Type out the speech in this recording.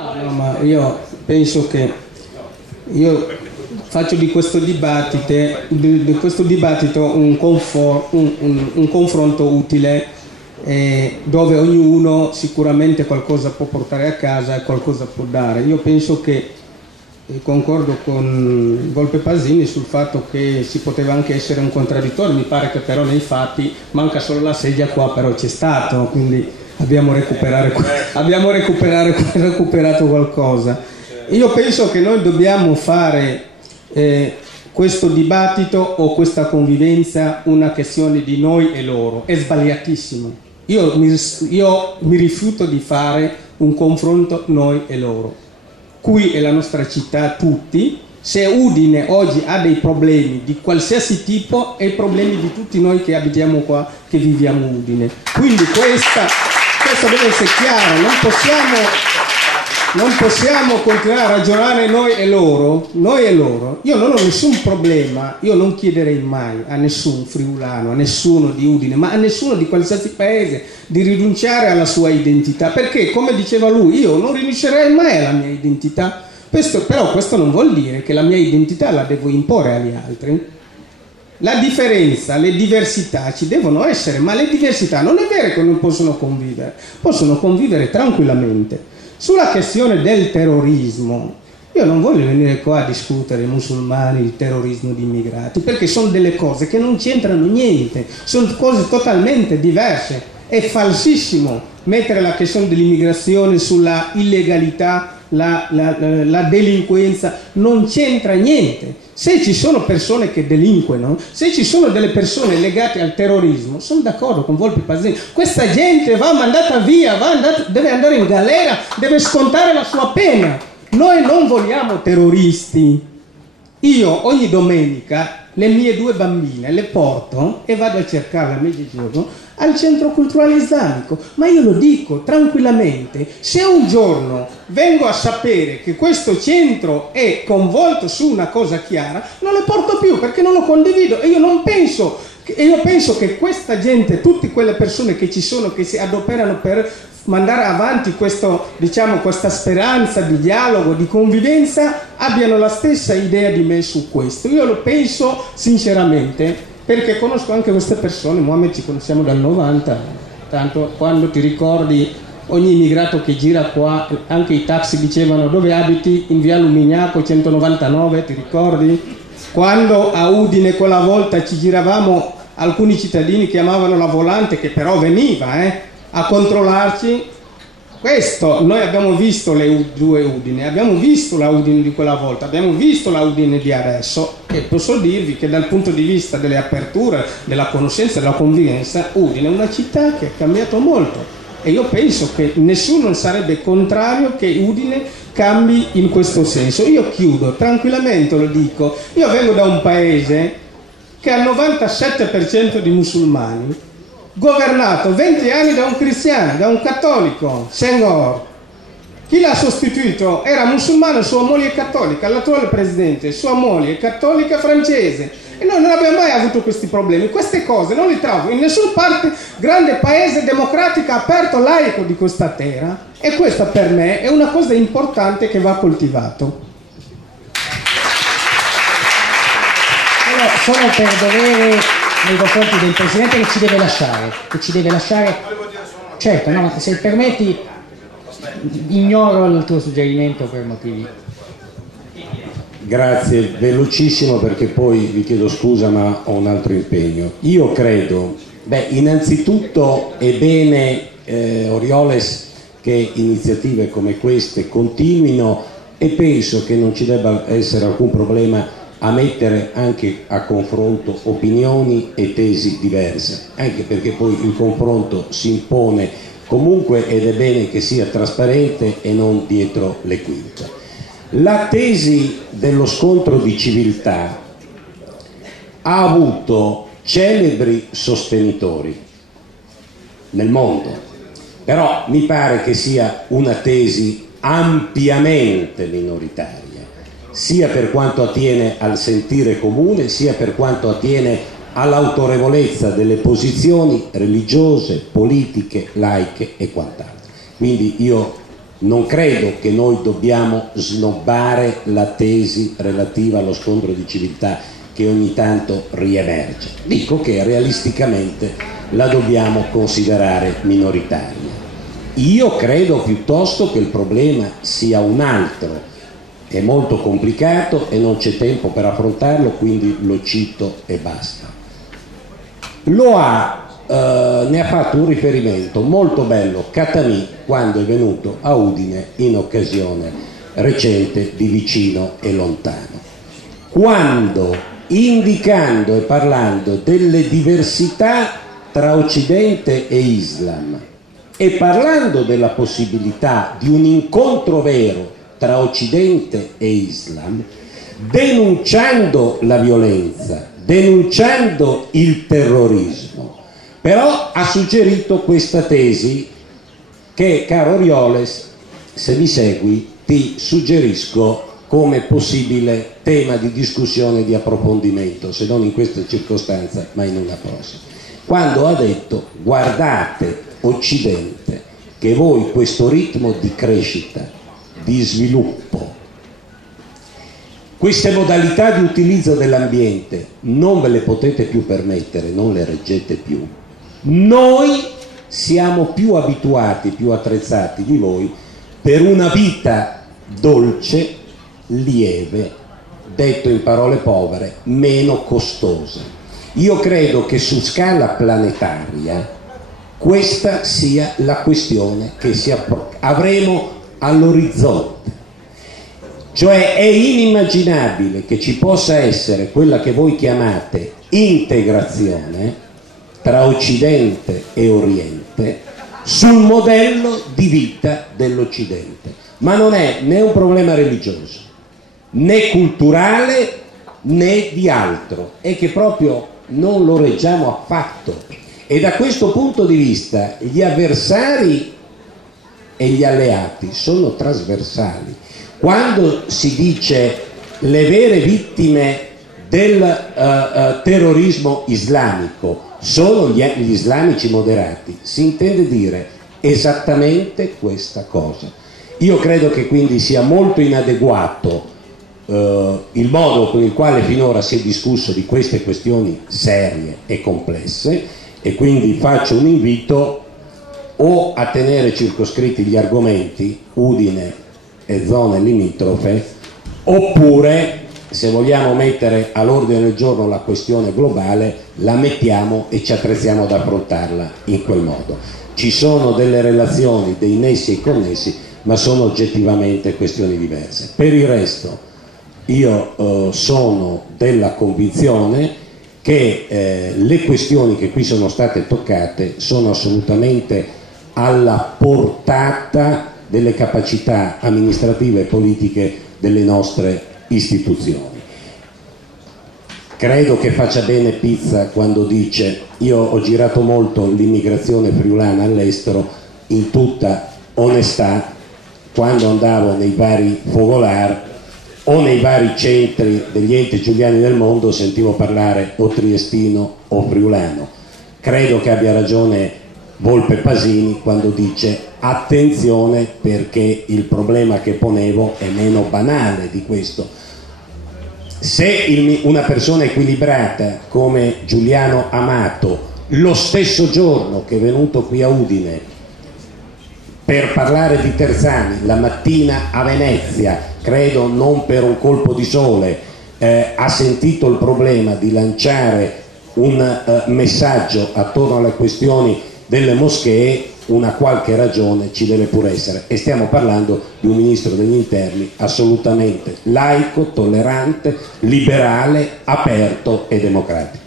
No, ma io penso che io faccio di questo dibattito un confronto utile, dove ognuno sicuramente qualcosa può portare a casa e qualcosa può dare. Io penso che concordo con Volpe Pasini sul fatto che si poteva anche essere un contraddittorio, mi pare che però nei fatti manca solo la sedia, qua però c'è stato, quindi abbiamo recuperato qualcosa. Io penso che noi dobbiamo fare questo dibattito o questa convivenza una questione di noi e loro. È sbagliatissimo. Io mi rifiuto di fare un confronto noi e loro. Qui è la nostra città, tutti. Se Udine oggi ha dei problemi di qualsiasi tipo, è i problemi di tutti noi che abitiamo qua, che viviamo Udine. Quindi questo deve essere chiaro. Non possiamo continuare a ragionare noi e loro. Io non ho nessun problema, io non chiederei mai a nessun friulano, a nessuno di Udine, ma a nessuno di qualsiasi paese di rinunciare alla sua identità, perché come diceva lui, io non rinuncerei mai alla mia identità. Però questo non vuol dire che la mia identità la devo imporre agli altri. La differenza, le diversità ci devono essere, ma le diversità non è vero che non possono convivere tranquillamente. Sulla questione del terrorismo, io non voglio venire qua a discutere musulmani, il terrorismo di immigrati, perché sono delle cose che non c'entrano niente, sono cose totalmente diverse. È falsissimo mettere la questione dell'immigrazione sulla illegalità, la delinquenza, non c'entra niente. Se ci sono persone che delinquono, se ci sono delle persone legate al terrorismo, sono d'accordo con Volpe Pasini, questa gente va mandata via, deve andare in galera, deve scontare la sua pena. Noi non vogliamo terroristi. Io ogni domenica le mie 2 bambine le porto e vado a cercarle a mezzogiorno al centro culturale islamico, ma io lo dico tranquillamente, se un giorno vengo a sapere che questo centro è convolto su una cosa chiara, non le porto più perché non lo condivido. E io penso che questa gente, tutte quelle persone che ci sono, che si adoperano per mandare avanti questa speranza di dialogo, di convivenza, abbiano la stessa idea di me su questo. Io lo penso sinceramente, perché conosco anche queste persone. Mohamed, ci conosciamo dal 90, tanto quando ti ricordi ogni immigrato che gira qua, anche i taxi dicevano: dove abiti? In via Lumignaco 199, ti ricordi? Quando a Udine quella volta ci giravamo, alcuni cittadini chiamavano la volante, che però veniva a controllarci. Questo, noi abbiamo visto le 2 Udine, abbiamo visto la Udine di quella volta, abbiamo visto la Udine di adesso, e posso dirvi che dal punto di vista delle aperture, della conoscenza, della convivenza, Udine è una città che ha cambiato molto, e io penso che nessuno sarebbe contrario che Udine cambi in questo senso. Io chiudo, tranquillamente lo dico, io vengo da un paese che ha il 97% di musulmani, governato 20 anni da un cristiano, da un cattolico, Senghor. Chi l'ha sostituito era musulmano, sua moglie è cattolica, l'attuale presidente, sua moglie è cattolica francese, e noi non abbiamo mai avuto questi problemi. Queste cose non le trovo in nessun parte grande paese democratico, aperto, laico di questa terra, e questa per me è una cosa importante che va coltivato. Solo per dovere nei confronti del Presidente, che ci deve lasciare. Certo, no, ma se permetti ignoro il tuo suggerimento per motivi. Grazie, velocissimo perché poi vi chiedo scusa ma ho un altro impegno. Io credo, innanzitutto è bene, Orioles, che iniziative come queste continuino, e penso che non ci debba essere alcun problema a mettere anche a confronto opinioni e tesi diverse, anche perché poi il confronto si impone comunque, ed è bene che sia trasparente e non dietro le quinte. La tesi dello scontro di civiltà ha avuto celebri sostenitori nel mondo, però mi pare che sia una tesi ampiamente minoritaria, sia per quanto attiene al sentire comune, sia per quanto attiene all'autorevolezza delle posizioni religiose, politiche, laiche e quant'altro. Quindi io Non credo che noi dobbiamo snobbare la tesi relativa allo scontro di civiltà che ogni tanto riemerge. Dico che realisticamente la dobbiamo considerare minoritaria. Io credo piuttosto che il problema sia un altro, è molto complicato e non c'è tempo per affrontarlo, quindi lo cito e basta. Ne ha fatto un riferimento molto bello Catamì quando è venuto a Udine in occasione recente di Vicino e Lontano, quando, indicando e parlando delle diversità tra Occidente e Islam e parlando della possibilità di un incontro vero tra Occidente e Islam, denunciando la violenza, denunciando il terrorismo, però ha suggerito questa tesi che, caro Orioles, se mi segui, ti suggerisco come possibile tema di discussione e di approfondimento, se non in questa circostanza, ma in una prossima. Quando ha detto: guardate Occidente, che voi questo ritmo di crescita, di sviluppo, queste modalità di utilizzo dell'ambiente non ve le potete più permettere, non le reggete più. Noi siamo più abituati, più attrezzati di voi per una vita dolce, lieve, detto in parole povere, meno costosa. Io credo che su scala planetaria questa sia la questione che avremo all'orizzonte. Cioè è inimmaginabile che ci possa essere quella che voi chiamate integrazione tra Occidente e Oriente sul modello di vita dell'Occidente, ma non è né un problema religioso, né culturale, né di altro, è che proprio non lo reggiamo affatto. E da questo punto di vista gli avversari e gli alleati sono trasversali. Quando si dice le vere vittime del terrorismo islamico sono gli islamici moderati, si intende dire esattamente questa cosa. Io credo che quindi sia molto inadeguato il modo con il quale finora si è discusso di queste questioni serie e complesse, e quindi faccio un invito o a tenere circoscritti gli argomenti, Udine e zone limitrofe, oppure, se vogliamo mettere all'ordine del giorno la questione globale, la mettiamo e ci attrezziamo ad affrontarla in quel modo. Ci sono delle relazioni, dei nessi e connessi, ma sono oggettivamente questioni diverse. Per il resto io sono della convinzione che le questioni che qui sono state toccate sono assolutamente alla portata delle capacità amministrative e politiche delle nostre istituzioni. Credo che faccia bene Pizza quando dice: io ho girato molto l'immigrazione friulana all'estero, in tutta onestà, quando andavo nei vari fogolar o nei vari centri degli enti giuliani del mondo sentivo parlare o triestino o friulano. Credo che abbia ragione Volpe Pasini quando dice: attenzione, perché il problema che ponevo è meno banale di questo. Se una persona equilibrata come Giuliano Amato, lo stesso giorno che è venuto qui a Udine per parlare di Terzani, la mattina a Venezia, credo non per un colpo di sole, ha sentito il problema di lanciare un messaggio attorno alle questioni delle moschee, una qualche ragione ci deve pure essere, e stiamo parlando di un ministro degli interni assolutamente laico, tollerante, liberale, aperto e democratico.